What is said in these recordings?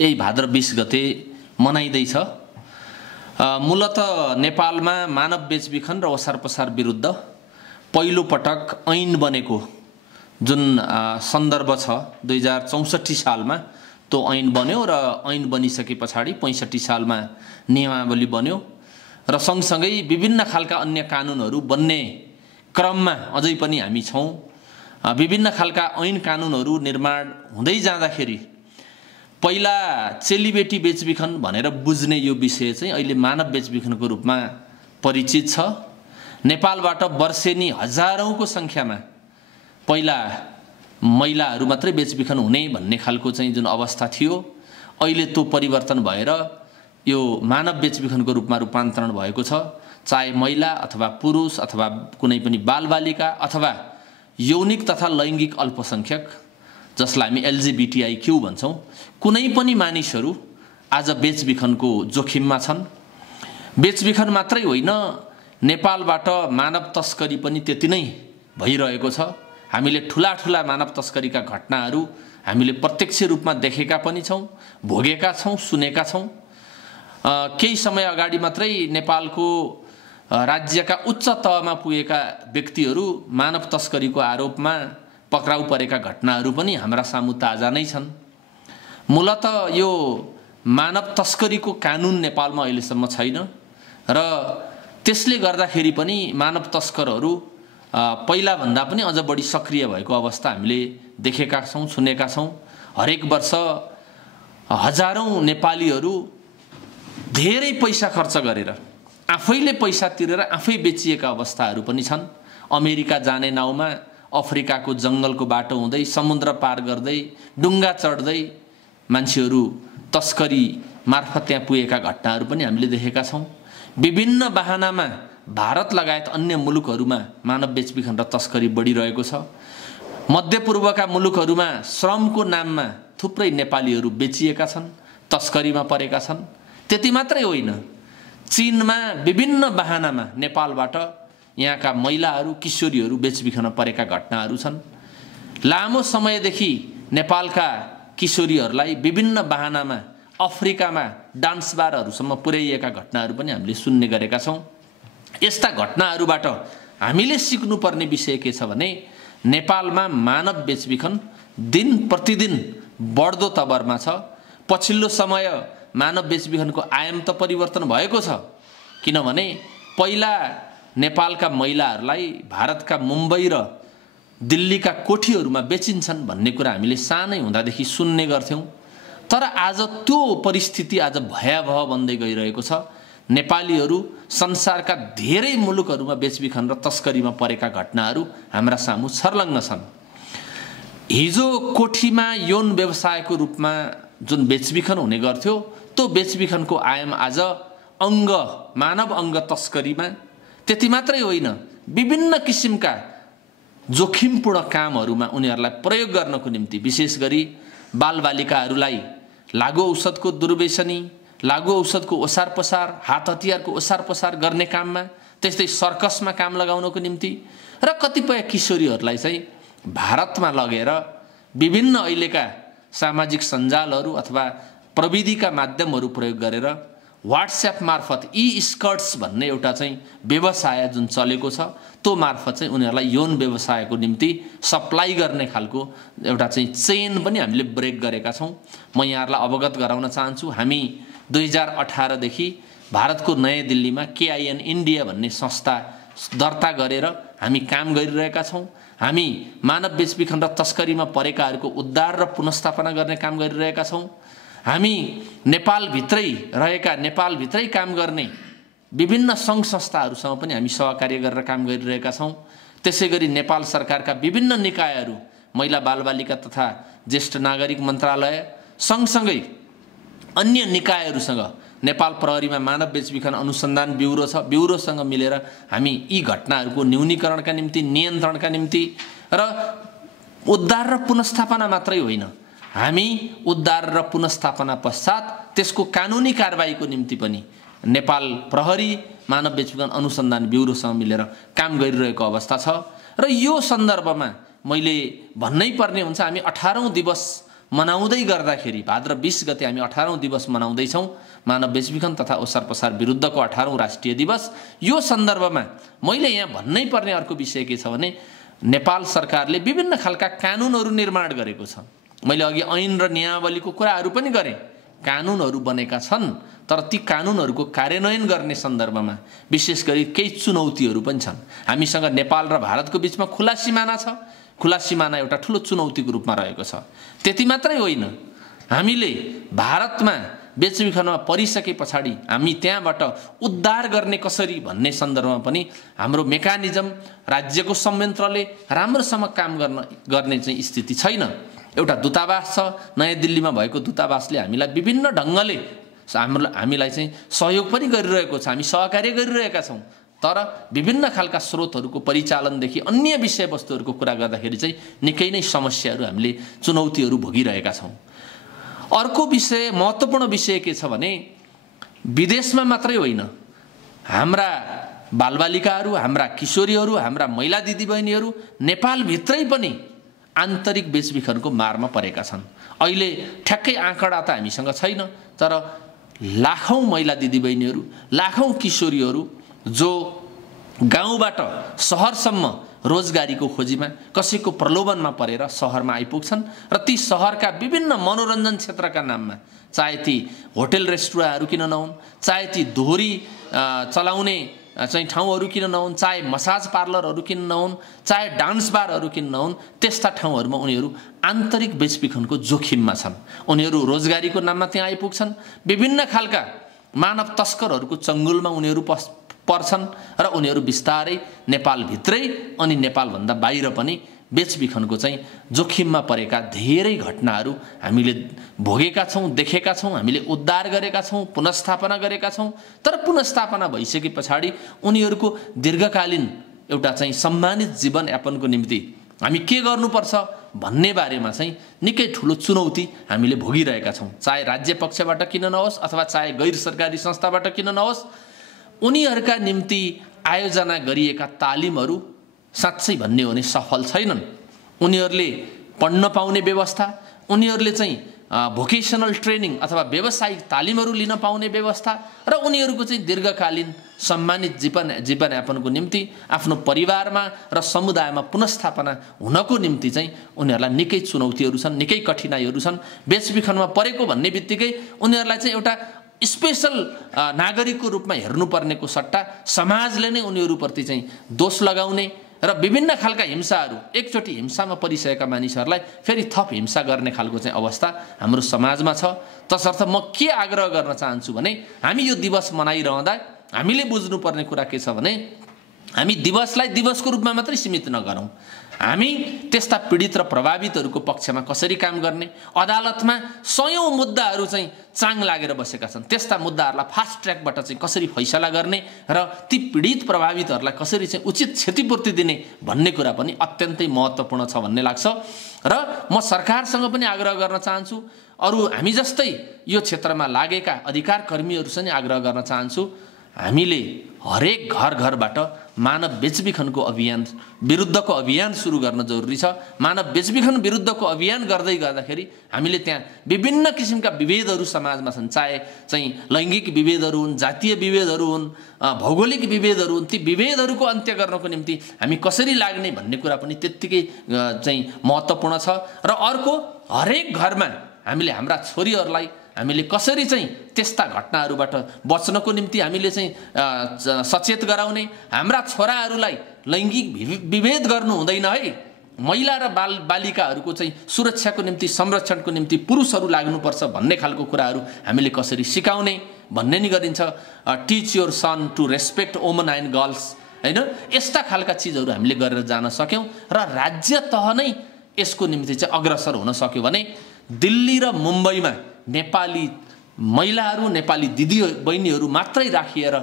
यही भाद्र 20 गते मनाइँदैछ। मूलत नेपालमा मानव बेचबिखन र ओसार पसार विरुद्ध पहिलो पटक ऐन बनेको जुन सन्दर्भ छ 2064 सालमा त्यो ऐन बन्यो र ऐन बनिसके पछाडि 65 सालमा नियमावली बन्यो र सँगसँगै विभिन्न खालका अन्य कानुनहरू बन्ने क्रममा अझै पनि हामी छौं। विभिन्न खालका ऐन कानुनहरू निर्माण हुँदै जाँदाखेरि पहिला चेलीबेटी बेचबिखन भनेर बुझ्ने यो विषय चाहिँ अहिले मानव बेचबिखनको रूपमा परिचित छ। नेपालबाट वर्षेनी हजारौंको संख्यामा पहिला महिलाहरू मात्रै बेचबिखन हुने भन्ने खालको चाहिँ जुन अवस्था थियो, अहिले त्यो परिवर्तन भएर यो मानव बेचबिखनको रूपमा रूपान्तरण भएको छ। चाहे महिला अथवा पुरुष अथवा कुनै पनि बालबालिका अथवा यौनिक तथा लैंगिक अल्पसंख्यक जसलाई हामी LGBTIQ भन्छौं, कुनै पनि मानिसहरू आज बेचबिखनको जोखिममा छन्। बेचबिखन मात्रै होइन, नेपालबाट मानव तस्करी पनि त्यति नै भइरहेको छ। हामीले ठूला ठूला मानव तस्करीका घटनाहरू हामीले प्रत्यक्ष रूपमा देखेका पनि छौं, भोगेका छौं, सुनेका छौं। केही समय अगाडि मात्रै नेपालको राज्यका उच्च तहमा पुगेका व्यक्तिहरू मानव तस्करीको आरोपमा पक्राउ परेका घटनाहरू पनि हाम्रा सामु ताजा नै छन्। मूलत यो मानव तस्करीको कानुन नेपालमा अहिलेसम्म छैन र त्यसले गर्दाखेरि पनि मानव तस्करहरू पहिला भन्दा पनि अझ बढी सक्रिय भएको अवस्था हामीले देखेका छौं, सुनेका छौं। हरेक वर्ष हजारौं नेपालीहरू धेरै पैसा खर्च गरेर आफैले पैसा तिरेर आफै बेचिएका अवस्थाहरू पनि छन्। अमेरिका जाने नाउँमा अफ्रिकाको जंगलको बाटो हुँदै समुद्र पार गर्दै डुङ्गा चढ्दै मान्छेहरू तस्करी मार्फत त्यहाँ पुगेका घटनाहरू पनि हामीले देखेका छौं। विभिन्न बहानामा भारत लगायत अन्य मुलुकहरूमा मानव बेचबिखन र तस्करी बढिरहेको छ। मध्यपूर्वका मुलुकहरूमा श्रमको नाममा थुप्रै नेपालीहरू बेचिएका छन्, तस्करीमा परेका छन्। त्यति मात्रै होइन, चीनमा विभिन्न बहानामा नेपालबाट यहाँका महिलाहरू, किशोरीहरू बेचबिखनमा परेका घटनाहरू छन्। लामो समयदेखि नेपालका किशोरीहरूलाई विभिन्न बहानामा अफ्रिकामा डान्स बारहरूसम्म पुर्याइएका घटनाहरू पनि हामीले सुन्ने गरेका छौं। यस्ता घटनाहरूबाट हामीले सिक्नुपर्ने विषय के छ भने नेपालमा मानव बेचबिखन दिन प्रतिदिन बढ्दो तवरमा छ। पछिल्लो समय मानव बेचबिखनको आयाम त परिवर्तन भएको छ, किनभने पहिला नेपालका महिलाहरूलाई भारतका मुम्बई र दिल्लीका कोठीहरूमा बेचिन्छन् भन्ने कुरा हामीले सानै हुँदादेखि सुन्ने गर्थ्यौं। तर आज त्यो परिस्थिति आज भयावह बन्दै गइरहेको छ। नेपालीहरू संसारका धेरै मुलुकहरूमा बेचबिखन र तस्करीमा परेका घटनाहरू हाम्रा सामु छर्लङ्ग छन्। हिजो कोठीमा यौन व्यवसायको रूपमा जुन बेचबिखन हुने गर्थ्यो, त्यो बेचबिखनको आयाम आज अंग मानव अंग तस्करीमा, त्यति मात्रै होइन विभिन्न किसिमका जोखिमपूर्ण कामहरूमा उनीहरूलाई प्रयोग गर्नको निम्ति विशेष गरी बालबालिकाहरूलाई लागु औषधको दुर्व्यसनी, लागु औषधको ओसार पसार, हात हतियारको ओसार पसार गर्ने काममा, त्यस्तै सर्कसमा काम लगाउनको निम्ति र कतिपय किशोरीहरूलाई चाहिँ भारतमा लगेर विभिन्न अहिलेका सामाजिक सञ्जालहरू अथवा प्रविधिका माध्यमहरू प्रयोग गरेर व्हाट्सएप मार्फत स्कर्ट्स भन्ने एउटा चाहिँ व्यवसाय जुन चलेको छ, त्यो मार्फत चाहिँ उनीहरूलाई यौन व्यवसायको निम्ति सप्लाई गर्ने खालको एउटा चाहिँ चेन पनि हामीले ब्रेक गरेका छौं। म यहाँहरूलाई अवगत गराउन चाहन्छु, हामी 2018 देखि भारतको नयाँ दिल्लीमा KIN इन्डिया भन्ने संस्था दर्ता गरेर हामी काम गरिरहेका छौं। हामी मानव बेचबिखन र तस्करीमा परेकाहरूको उद्धार र पुनर्स्थापना गर्ने काम गरिरहेका छौं। हामी नेपालभित्रै काम गर्ने विभिन्न संघ संस्थाहरूसँग पनि हामी सहकार्य गरेर काम गरिरहेका छौं। त्यसैगरी नेपाल सरकारका विभिन्न निकायहरू, महिला बालबालिका तथा ज्येष्ठ नागरिक मन्त्रालय सँगसँगै अन्य निकायहरूसँग नेपाल प्रहरीमा मानव बेचबिखन अनुसन्धान ब्युरो छ, ब्युरोसँग मिलेर हामी यी घटनाहरूको न्यूनीकरणका निम्ति, नियन्त्रणका निम्ति र उद्धार र पुनर्स्थापना मात्रै होइन, हामी उद्धार र पुनर्स्थापना पश्चात त्यसको कानुनी कारबाहीको निम्ति पनि नेपाल प्रहरी मानव बेचबिखन अनुसन्धान ब्युरोसँग मिलेर काम गरिरहेको अवस्था छ। र यो सन्दर्भमा मैले भन्नै पर्ने हुन्छ, हामी 18औं दिवस मनाउँदै गर्दाखेरि भाद्र 20 गते हामी 18औं दिवस मनाउँदैछौँ मानव बेचबिखन तथा ओसार पसार विरुद्धको 18औं राष्ट्रिय दिवस। यो सन्दर्भमा मैले यहाँ भन्नै पर्ने अर्को विषय के छ भने नेपाल सरकारले विभिन्न खालका कानुनहरू निर्माण गरेको छ। मैले अघि ऐन र नियमावलीको कुराहरू पनि गरेँ। कानुनहरू बनेका छन्, तर ती कानुनहरूको कार्यान्वयन गर्ने सन्दर्भमा विशेष गरी केही चुनौतीहरू पनि छन्। हामीसँग नेपाल र भारतको बीचमा खुला सिमाना छ। खुला सिमाना एउटा ठुलो चुनौतीको रूपमा रहेको छ। त्यति मात्रै होइन, हामीले भारतमा बेचबिखनमा परिसके पछाडि हामी त्यहाँबाट उद्धार गर्ने कसरी भन्ने सन्दर्भमा पनि हाम्रो मेकानिजम राज्यको संयन्त्रले राम्रोसँग काम गर्ने चाहिँ स्थिति छैन। एउटा दूतावास छ, नयाँ दिल्लीमा भएको दूतावासले हामीलाई विभिन्न ढङ्गले हामीलाई चाहिँ सहयोग पनि गरिरहेको छ, हामी सहकार्य गरिरहेका छौँ। तर विभिन्न खालका स्रोतहरूको परिचालनदेखि अन्य विषयवस्तुहरूको कुरा गर्दाखेरि चाहिँ निकै नै समस्याहरू हामीले चुनौतीहरू भोगिरहेका छौँ। अर्को विषय, महत्त्वपूर्ण विषय के छ भने विदेशमा मात्रै होइन, हाम्रा बालबालिकाहरू, हाम्रा किशोरीहरू, हाम्रा महिला दिदीबहिनीहरू नेपालभित्रै पनि आन्तरिक बेचबिखनको मारमा परेका छन्। अहिले ठ्याक्कै आँकडा त हामीसँग छैन, तर लाखौँ महिला दिदीबहिनीहरू, लाखौँ किशोरीहरू जो गाउँबाट सहरसम्म रोजगारीको खोजीमा कसैको प्रलोभनमा परेर सहरमा आइपुग्छन् र ती सहरका विभिन्न मनोरञ्जन क्षेत्रका नाममा, चाहे ती होटल रेस्टुरेन्टहरू किन नहुन्, चाहे ती दोहोरी चलाउने चाहिँ ठाउँहरू किन नहुन्, चाहे मसाज पार्लरहरू किन नहुन्, चाहे डान्स बारहरू किन नहुन्, त्यस्ता ठाउँहरूमा उनीहरू आन्तरिक बेचबिखनको जोखिममा छन्। उनीहरू रोजगारीको नाममा त्यहाँ आइपुग्छन्। विभिन्न खालका मानव तस्करहरूको चङ्गुलमा उनीहरू पर्छन् र उनीहरू बिस्तारै नेपालभित्रै अनि नेपालभन्दा बाहिर पनि बेचबिखनको चाहिँ जोखिममा परेका धेरै घटनाहरू हामीले भोगेका छौँ, देखेका छौँ, हामीले उद्धार गरेका छौँ, पुनर्स्थापना गरेका छौँ। तर पुनर्स्थापना भइसके पछाडि उनीहरूको दीर्घकालीन एउटा चाहिँ सम्मानित जीवनयापनको निम्ति हामी के गर्नुपर्छ भन्ने बारेमा चाहिँ निकै ठुलो चुनौती हामीले भोगिरहेका छौँ। चाहे राज्य पक्षबाट किन नहोस् अथवा चाहे गैर सरकारी संस्थाबाट किन नहोस्, उनीहरूका निम्ति आयोजना गरिएका तालिमहरू साँच्चै भन्ने हो भने सफल छैनन्। उनीहरूले पढ्न पाउने व्यवस्था, उनीहरूले चाहिँ भोकेसनल ट्रेनिङ अथवा व्यावसायिक तालिमहरू लिन पाउने व्यवस्था र उनीहरूको चाहिँ दीर्घकालीन सम्मानित जीवनयापनको निम्ति आफ्नो परिवारमा र समुदायमा पुनर्स्थापना हुनको निम्ति चाहिँ उनीहरूलाई निकै चुनौतीहरू छन्, निकै कठिनाइहरू छन्। बेचबिखनमा परेको भन्ने बित्तिकै उनीहरूलाई चाहिँ एउटा स्पेशल नागरिकको रूपमा हेर्नुपर्नेको सट्टा समाजले नै उनीहरूप्रति चाहिँ दोष लगाउने र विभिन्न खालका हिंसाहरू, एकचोटि हिंसामा परिसकेका मानिसहरूलाई फेरि थप हिंसा गर्ने खालको चाहिँ अवस्था हाम्रो समाजमा छ। तसर्थ म के आग्रह गर्न चाहन्छु भने हामी यो दिवस मनाइरहँदा हामीले बुझ्नुपर्ने कुरा के छ भने हामी दिवसलाई दिवसको रूपमा मात्रै सीमित नगरौँ। हामी त्यस्ता पीडित र प्रभावितहरूको पक्षमा कसरी काम गर्ने, अदालतमा सयौं मुद्दाहरू चाहिँ चाङ लागेर बसेका छन्, त्यस्ता मुद्दाहरूलाई फास्ट ट्र्याकबाट चाहिँ कसरी फैसला गर्ने र ती पीडित प्रभावितहरूलाई कसरी चाहिँ उचित क्षतिपूर्ति दिने भन्ने कुरा पनि अत्यन्तै महत्त्वपूर्ण छ भन्ने लाग्छ। र म सरकारसँग पनि आग्रह गर्न चाहन्छु, अरू हामी जस्तै यो क्षेत्रमा लागेका अधिकार कर्मीहरूसँग आग्रह गर्न चाहन्छु, हामीले हरेक घर घरबाट मानव बेचबिखनको अभियान विरुद्धको अभियान सुरु गर्न जरुरी छ। मानव बेचबिखन विरुद्धको अभियान गर्दै गर्दाखेरि हामीले त्यहाँ विभिन्न किसिमका विभेदहरू समाजमा छन्, चाहे चाहिँ लैङ्गिक विभेदहरू हुन्, जातीय विभेदहरू हुन्, भौगोलिक विभेदहरू हुन्, ती विभेदहरूको अन्त्य गर्नको निम्ति हामी कसरी लाग्ने भन्ने कुरा पनि त्यत्तिकै चाहिँ महत्त्वपूर्ण छ। र अर्को, हरेक घरमा हामीले हाम्रा छोरीहरूलाई हामीले कसरी चाहिँ त्यस्ता घटनाहरूबाट बच्नको निम्ति हामीले चाहिँ सचेत गराउने, हाम्रा छोराहरूलाई लैङ्गिक विभेद गर्नु हुँदैन है, महिला र बालिकाहरूको चाहिँ सुरक्षाको निम्ति संरक्षणको निम्ति पुरुषहरू लाग्नुपर्छ भन्ने खालको कुराहरू हामीले कसरी सिकाउने भन्ने नि गरिन्छ। Teach your son to respect woman and girls, हैन, यस्ता खालका चिजहरू हामीले गरेर जान सक्यौँ र राज्य तह नै यसको निम्ति चाहिँ अग्रसर हुन सक्यो भने दिल्ली र मुम्बईमा नेपाली महिलाहरू, नेपाली दिदी बहिनीहरू मात्रै राखिएर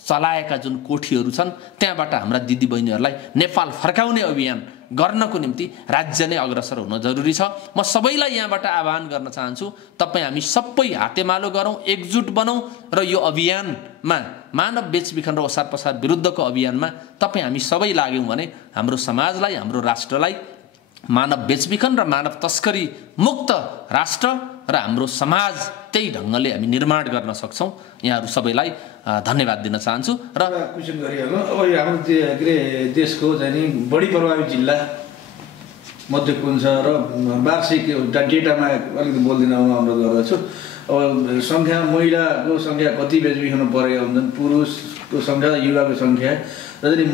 चलाएका जुन कोठीहरू छन् त्यहाँबाट हाम्रा दिदी बहिनीहरूलाई नेपाल फर्काउने अभियान गर्नको निम्ति राज्य नै अग्रसर हुन जरुरी छ। म सबैलाई यहाँबाट आह्वान गर्न चाहन्छु, तपाईँ हामी सबै हातेमालो गरौँ, एकजुट बनौँ र यो अभियानमा, मानव बेचबिखन र ओसार पसार विरुद्धको अभियानमा तपाईँ हामी सबै लाग्यौँ भने हाम्रो समाजलाई, हाम्रो राष्ट्रलाई मानव बेचबिखन र मानव तस्करी मुक्त राष्ट्र र हाम्रो समाज त्यही ढङ्गले हामी निर्माण गर्न सक्छौँ। यहाँहरू सबैलाई धन्यवाद दिन चाहन्छु। र क्वेसन गरिहाल्नु, अब यो हाम्रो के अरे देशको चाहिँ नि बढी प्रभावित जिल्ला मध्ये कुन छ र वार्षिक डेटामा अलिकति बोलिदिन अनुरोध गर्दछु। अब सङ्ख्या, महिलाको सङ्ख्या कति बेचबिखनमा परेका हुन्छन्, पुरुषको सङ्ख्या, युवाको सङ्ख्या, र चाहिँ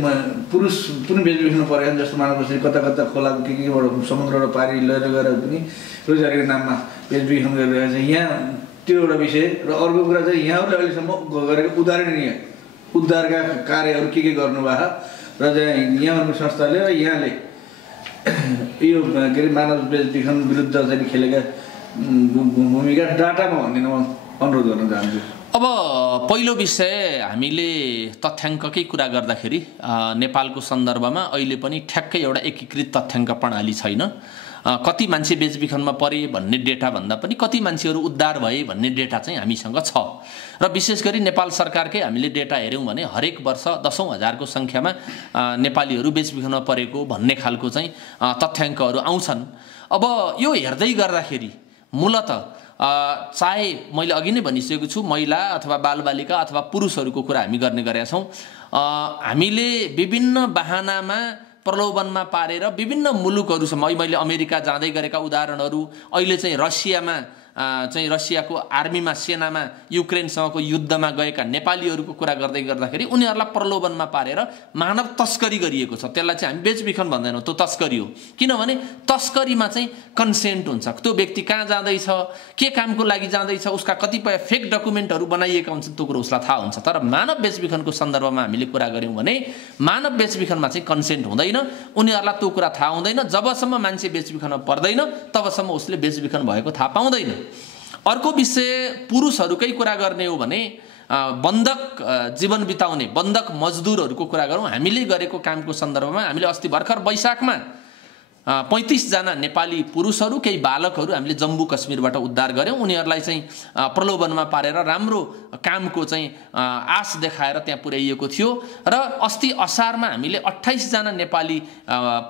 पुरुष पनि बेचबिखनमा परेका जस्तो मानव कता कता खोलाको केबाट समुद्रबाट पारी लिएर गएर पनि रोजगारीको नाममा बेचबिखन गरिरहेको छ। यहाँ त्यो एउटा विषय। र अर्को कुरा चाहिँ यहाँहरूले अहिलेसम्म गरेको उद्धारका कार्यहरू के गर्नुभएको र चाहिँ यहाँहरूको संस्थाले र यहाँले यो के अरे मानव बेचबिखन विरुद्ध चाहिँ खेलेका भूमिका डाटामा भनिदिन म अनुरोध गर्न चाहन्छु। अब पहिलो विषय, हामीले तथ्याङ्ककै कुरा गर्दाखेरि नेपालको सन्दर्भमा अहिले पनि ठ्याक्कै एउटा एकीकृत तथ्याङ्क प्रणाली छैन। कति मान्छे बेचबिखनमा परे भन्ने डेटा भन्दा पनि कति मान्छेहरू उद्धार भए भन्ने डेटा चाहिँ हामीसँग छ। र विशेष गरी नेपाल सरकारकै हामीले डेटा हेऱ्यौँ भने हरेक वर्ष 10औं हजारको सङ्ख्यामा नेपालीहरू बेचबिखनमा परेको भन्ने खालको चाहिँ तथ्याङ्कहरू आउँछन्। अब यो हेर्दै गर्दाखेरि मूलत चाहे मैले अघि नै भनिसकेको छु, महिला अथवा बालबालिका अथवा पुरुषहरूको कुरा हामी गर्ने गरेका छौँ। हामीले विभिन्न बहानामा प्रलोभनमा पारेर विभिन्न मुलुकहरूसम्म, मैले अमेरिका जाँदै गरेका उदाहरणहरू, अहिले चाहिँ रसियामा चाहिँ रसियाको आर्मीमा, सेनामा युक्रेनसँगको युद्धमा गएका नेपालीहरूको कुरा गर्दै गर्दाखेरि उनीहरूलाई प्रलोभनमा पारेर मानव तस्करी गरिएको छ। त्यसलाई चाहिँ हामी बेचबिखन भन्दैनौँ, त्यो तस्करी हो। किनभने तस्करीमा चाहिँ कन्सेन्ट हुन्छ। त्यो व्यक्ति कहाँ जाँदैछ, के कामको लागि जाँदैछ, उसका कतिपय फेक डकुमेन्टहरू बनाइएका हुन्छन्, त्यो कुरो उसलाई थाहा हुन्छ। तर मानव बेचबिखनको सन्दर्भमा हामीले कुरा गऱ्यौँ भने मानव बेचबिखनमा चाहिँ कन्सेन्ट हुँदैन, उनीहरूलाई त्यो कुरा थाहा हुँदैन। जबसम्म मान्छे बेचबिखनमा पर्दैन तबसम्म उसले बेचबिखन भएको थाहा पाउँदैन। अर्को विषय, पुरुषहरूकै कुरा गर्ने हो भने बन्धक जीवन बिताउने बन्धक मजदुरहरूको कुरा गरौँ। हामीले गरेको कामको सन्दर्भमा हामीले अस्ति भर्खर वैशाखमा 35 जना नेपाली पुरुषहरू, केही बालकहरू हामीले जम्मू कश्मीरबाट उद्धार गऱ्यौँ। उनीहरूलाई चाहिँ प्रलोभनमा पारेर राम्रो कामको चाहिँ आश देखाएर त्यहाँ पुर्याइएको थियो। र अस्ति असारमा हामीले 28 जना नेपाली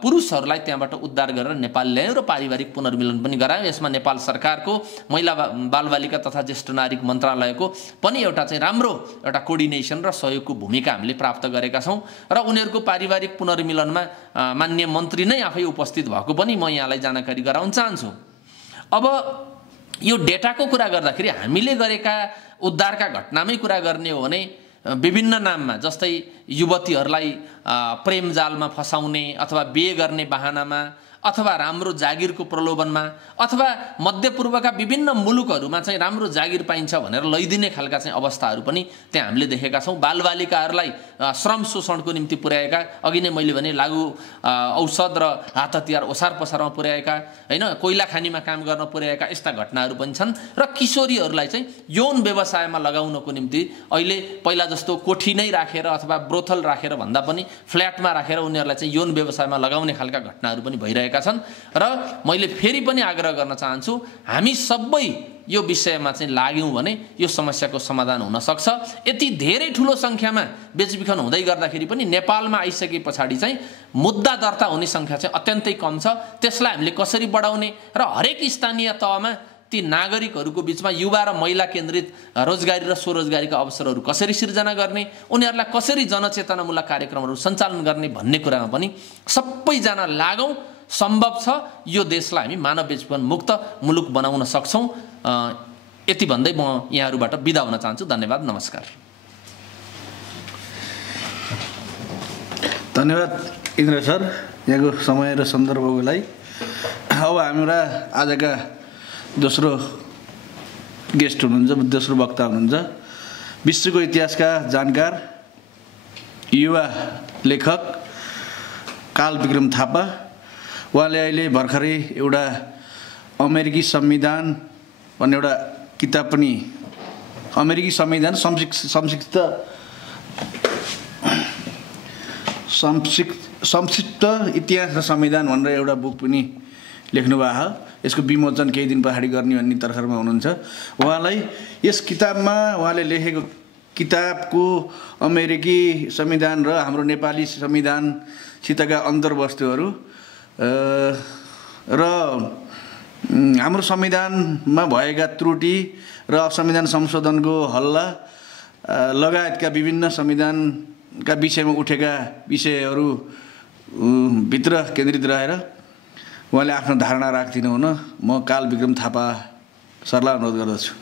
पुरुषहरूलाई त्यहाँबाट उद्धार गरेर नेपाल ल्यायौँ र पारिवारिक पुनर्मिलन पनि गरायौँ। यसमा नेपाल सरकारको महिला बालबालिका तथा ज्येष्ठ नागरिक मन्त्रालयको पनि एउटा चाहिँ राम्रो एउटा कोअर्डिनेसन र सहयोगको भूमिका हामीले प्राप्त गरेका छौँ। र उनीहरूको पारिवारिक पुनर्मिलनमा माननीय मन्त्री नै आफै उपस्थित भएको पनि म यहाँलाई जानकारी गराउन चाहन्छु। अब यो डेटाको कुरा गर्दाखेरि हामीले गरेका उद्धारका घटनामै कुरा गर्ने हो भने विभिन्न नाममा, जस्तै युवतीहरूलाई प्रेम जालमा फसाउने अथवा बिहे गर्ने बहानामा अथवा राम्रो जागिरको प्रलोभनमा अथवा मध्यपूर्वका विभिन्न मुलुकहरूमा चाहिँ राम्रो जागिर पाइन्छ भनेर लैदिने खालका चाहिँ अवस्थाहरू पनि त्यहाँ हामीले देखेका छौँ। बालबालिकाहरूलाई श्रम शोषणको निम्ति पुर्याएका, अघि नै मैले भने लागु औषध र हात हतियार ओसार पसारमा पुर्याएका, होइन, कोइला खानीमा काम गर्न पुर्याएका यस्ता घटनाहरू पनि छन्। र किशोरीहरूलाई चाहिँ यौन व्यवसायमा लगाउनको निम्ति अहिले पहिला जस्तो कोठी नै राखेर अथवा ब्रोथल राखेर भन्दा पनि फ्ल्याटमा राखेर उनीहरूलाई चाहिँ यौन व्यवसायमा लगाउने खालका घटनाहरू पनि भइरहेका छन्। र मैले फेरि पनि आग्रह गर्न चाहन्छु, हामी सबै यो विषयमा चाहिँ लाग्यौँ भने यो समस्याको समाधान हुन सक्छ। यति धेरै ठुलो सङ्ख्यामा बेचबिखन हुँदै गर्दाखेरि पनि नेपालमा आइसके पछाडि चाहिँ मुद्दा दर्ता हुने सङ्ख्या चाहिँ अत्यन्तै कम छ। त्यसलाई हामीले कसरी बढाउने र हरेक स्थानीय तहमा ती नागरिकहरूको बिचमा युवा र महिला केन्द्रित रोजगारी र स्वरोजगारीका अवसरहरू कसरी सिर्जना गर्ने, उनीहरूलाई कसरी जनचेतनामूलक कार्यक्रमहरू सञ्चालन गर्ने भन्ने कुरामा पनि सबैजना लागौँ। सम्भव छ यो देशलाई हामी मानव बेचबिखन मुक्त मुलुक बनाउन सक्छौँ। यति भन्दै म यहाँहरूबाट बिदा हुन चाहन्छु। धन्यवाद, नमस्कार। धन्यवाद इन्द्र सर, यहाँको समय र सन्दर्भको लागि। अब हाम्रा आजका दोस्रो गेस्ट हुनुहुन्छ, दोस्रो वक्ता हुनुहुन्छ, विश्वको इतिहासका जानकार युवा लेखक कालविक्रम थापा। उहाँले अहिले भर्खरै एउटा अमेरिकी संविधान भन्ने एउटा किताब पनि, अमेरिकी संविधान संक्षिप्त इतिहास र संविधान भनेर एउटा बुक पनि लेख्नुभएको। यसको विमोचन केही दिन पछाडि गर्ने भन्ने तर्खरमा हुनुहुन्छ। उहाँलाई यस किताबमा उहाँले लेखेको किताबको अमेरिकी संविधान र हाम्रो नेपाली संविधानसितका अन्तर्वस्तुहरू र हाम्रो संविधानमा भएका त्रुटि र संविधान संशोधनको हल्ला लगायतका विभिन्न संविधानका विषयमा उठेका विषयहरू भित्र केन्द्रित रहेर उहाँले आफ्नो धारणा राखिदिनु हुन म कालविक्रम थापा सरलाई अनुरोध गर्दछु।